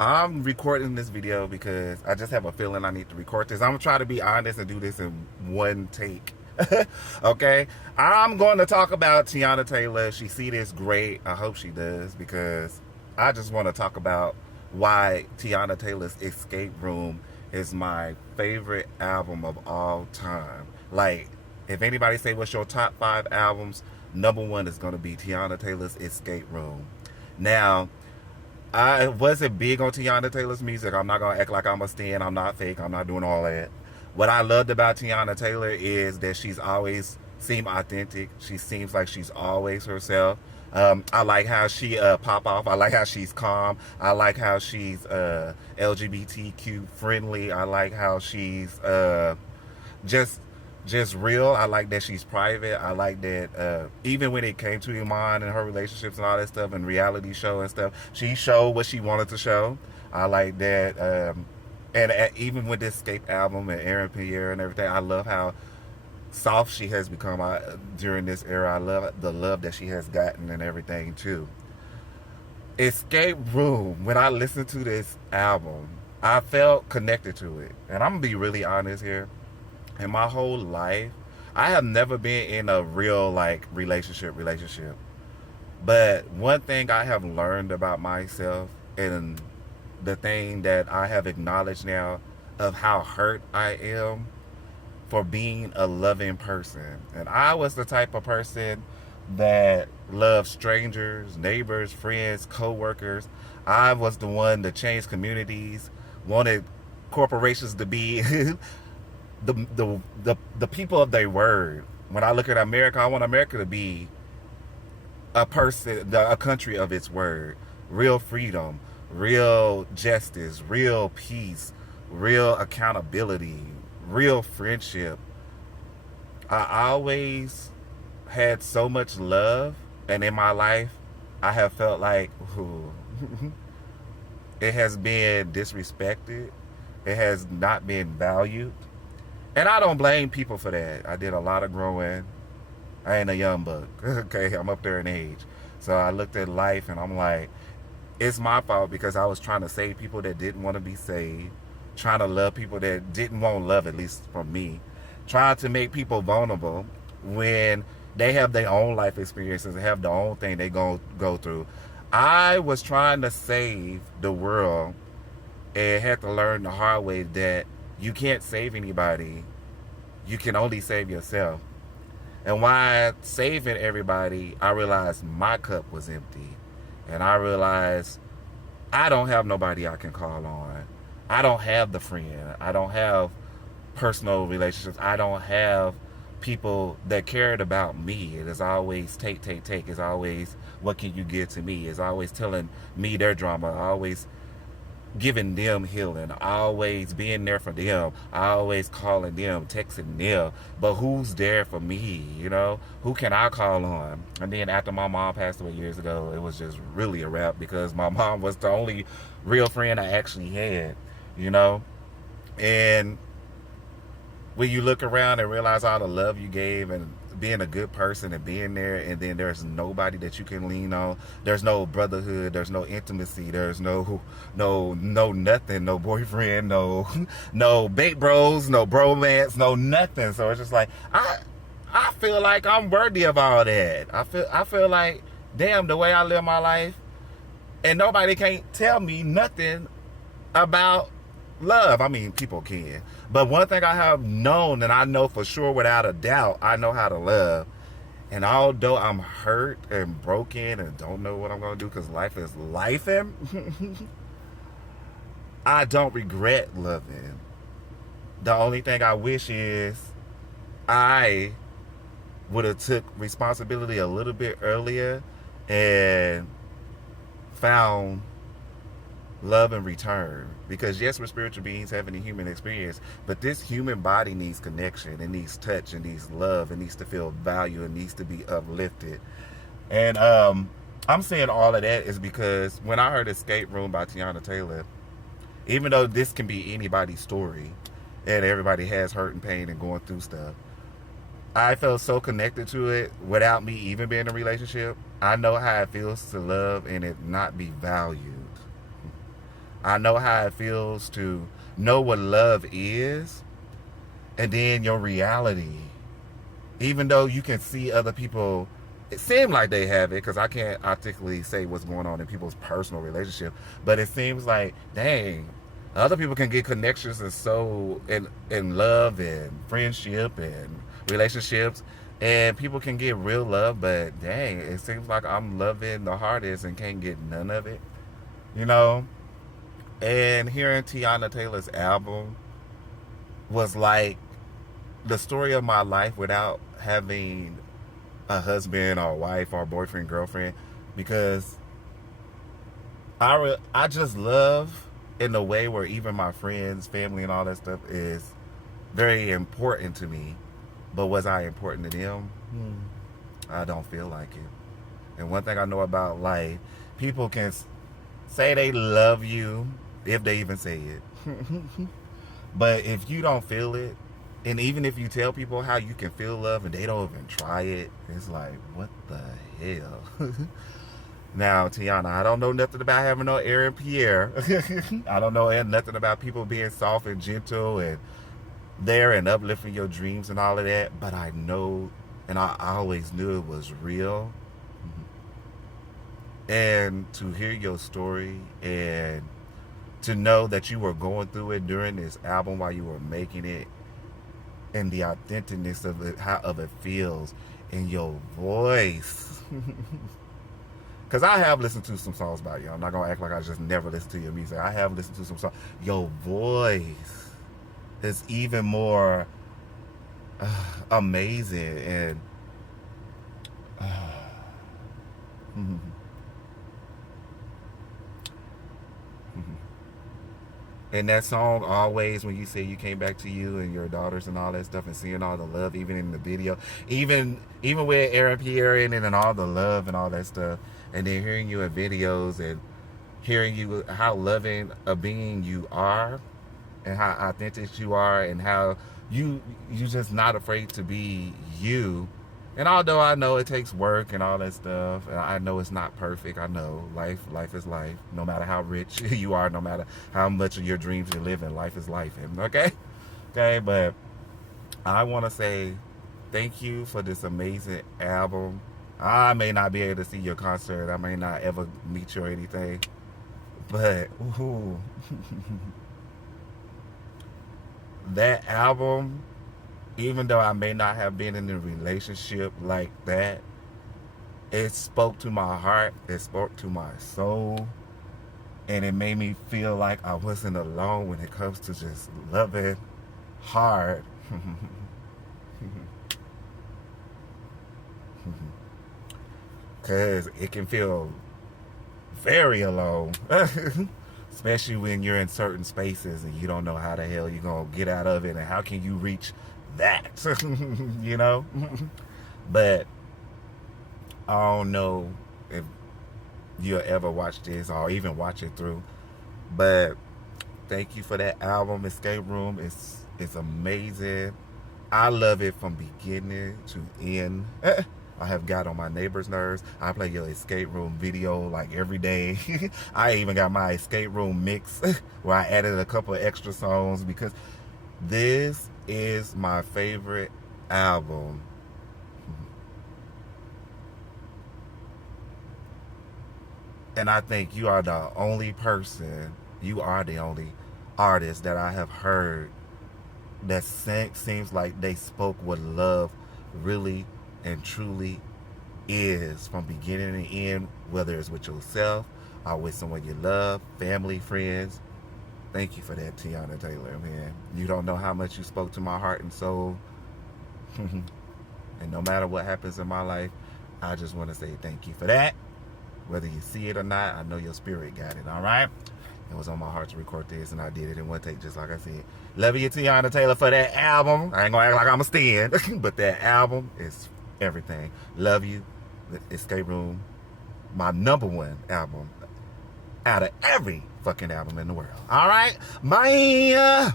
I'm recording this video because I just have a feeling I need to record this. I'm gonna try to be honest and do this in one take. Okay, I'm going to talk about Teyana Taylor. She see this great. I hope she does because I just want to talk about why Teyana Taylor's Escape Room is my favorite album of all time. Like, if anybody say what's your top 5 albums, number one is going to be Teyana Taylor's Escape Room. Now, I wasn't big on Teyana Taylor's music. I'm not gonna act like I'm a stan. I'm not fake. I'm not doing all that. What I loved about Teyana Taylor is that she's always seemed authentic. She seems like she's always herself. I like how she pop off. I like how she's calm. I like how she's LGBTQ friendly. I like how she's just just real. I like that she's private. I like that even when it came to Iman and her relationships and all that stuff and reality show and stuff, she showed what she wanted to show. I like that. And even with this Escape album and Aaron Pierre and everything, I love how soft she has become during this era. I love the love that she has gotten and everything too. Escape Room, when I listened to this album, I felt connected to it. And I'm gonna be really honest here. In my whole life, I have never been in a real like relationship. But one thing I have learned about myself and the thing that I have acknowledged now of how hurt I am for being a loving person. And I was the type of person that loved strangers, neighbors, friends, co-workers. I was the one that changed communities, wanted corporations to be the people of their word. When I look at America, I want America to be a country of its word. Real freedom, real justice, real peace, real accountability, real friendship. I always had so much love, and in my life, I have felt like ooh, it has been disrespected. It has not been valued. And I don't blame people for that. I did a lot of growing. I ain't a young buck. Okay, I'm up there in age. So I looked at life and I'm like, it's my fault because I was trying to save people that didn't want to be saved, trying to love people that didn't want love, at least from me, trying to make people vulnerable when they have their own life experiences and have their own thing they go through. I was trying to save the world and had to learn the hard way that you can't save anybody. You can only save yourself. And while saving everybody, I realized my cup was empty. And I realized I don't have nobody I can call on. I don't have the friend. I don't have personal relationships. I don't have people that cared about me. It is always take, take, take. It's always what can you give to me. It's always telling me their drama. Always giving them healing, always being there for them, always calling them, texting them. But who's there for me? You know, who can I call on? And then after my mom passed away years ago, it was just really a wrap because my mom was the only real friend I actually had. You know, and when you look around and realize all the love you gave and being a good person and being there, and then there's nobody that you can lean on, there's no brotherhood, there's no intimacy, there's no nothing, no boyfriend, no no bait bros, no bromance, no nothing. So it's just like I feel like I'm worthy of all that. I feel like damn, the way I live my life, and nobody can't tell me nothing about love. I mean, people can. But one thing I have known, and I know for sure without a doubt, I know how to love. And although I'm hurt and broken and don't know what I'm going to do because life is life, I don't regret loving. The only thing I wish is I would have took responsibility a little bit earlier and found love and return. Because yes, we're spiritual beings having a human experience, but this human body needs connection, it needs touch, it needs love, it needs to feel value, it needs to be uplifted. And I'm saying all of that is because when I heard Escape Room by Teyana Taylor, even though this can be anybody's story and everybody has hurt and pain and going through stuff, I felt so connected to it without me even being in a relationship. I know how it feels to love and it not be valued. I know how it feels to know what love is, and then your reality. Even though you can see other people, it seems like they have it, because I can't articulately say what's going on in people's personal relationship, but it seems like, dang, other people can get connections and so in love and friendship and relationships, and people can get real love, but dang, it seems like I'm loving the hardest and can't get none of it, you know. And hearing Teyana Taylor's album was like the story of my life without having a husband or wife or boyfriend, girlfriend, because I just love in a way where even my friends, family, and all that stuff is very important to me. But was I important to them? I don't feel like it. And one thing I know about life, people can say they love you if they even say it. But if you don't feel it, and even if you tell people how you can feel love and they don't even try it, it's like, what the hell? Now, Teyana, I don't know nothing about having no Aaron Pierre. I don't know nothing about people being soft and gentle and there and uplifting your dreams and all of that. But I know, and I always knew it was real. And to hear your story and to know that you were going through it during this album while you were making it, and the authenticness of it, how of it feels in your voice. Because I have listened to some songs by you. I'm not going to act like I just never listened to your music. I have listened to some songs. Your voice is even more amazing. And and that song, Always, when you say you came back to you and your daughters and all that stuff, and seeing all the love, even in the video, even with Aaron Pierre in it and all the love and all that stuff, and then hearing you in videos and hearing you, how loving a being you are and how authentic you are and how you just not afraid to be you. And although I know it takes work and all that stuff, and I know it's not perfect, I know life is life. No matter how rich you are, no matter how much of your dreams you're living, life is life. Okay? Okay, but I want to say thank you for this amazing album. I may not be able to see your concert. I may not ever meet you or anything. But, ooh, that album, even though I may not have been in a relationship like that, it spoke to my heart, it spoke to my soul, and it made me feel like I wasn't alone when it comes to just loving hard. Because it can feel very alone. Especially when you're in certain spaces and you don't know how the hell you're going to get out of it and how can you reach that, you know? But I don't know if you'll ever watch this or even watch it through. But thank you for that album, Escape Room. It's amazing. I love it from beginning to end. I have got on my neighbor's nerves. I play your Escape Room video like every day. I even got my Escape Room mix where I added a couple of extra songs because this is my favorite album. And I think you are the only person, you are the only artist that I have heard that seems like they spoke what love really and truly is from beginning to end, whether it's with yourself or with someone you love, family, friends. Thank you for that, Teyana Taylor, man. You don't know how much you spoke to my heart and soul. And no matter what happens in my life, I just want to say thank you for that. Whether you see it or not, I know your spirit got it, all right? It was on my heart to record this, and I did it in one take, just like I said. Love you, Teyana Taylor, for that album. I ain't gonna act like I'm a stand, but that album is everything. Love you. Escape Room, my #1 album out of every fucking album in the world. All right? Bye.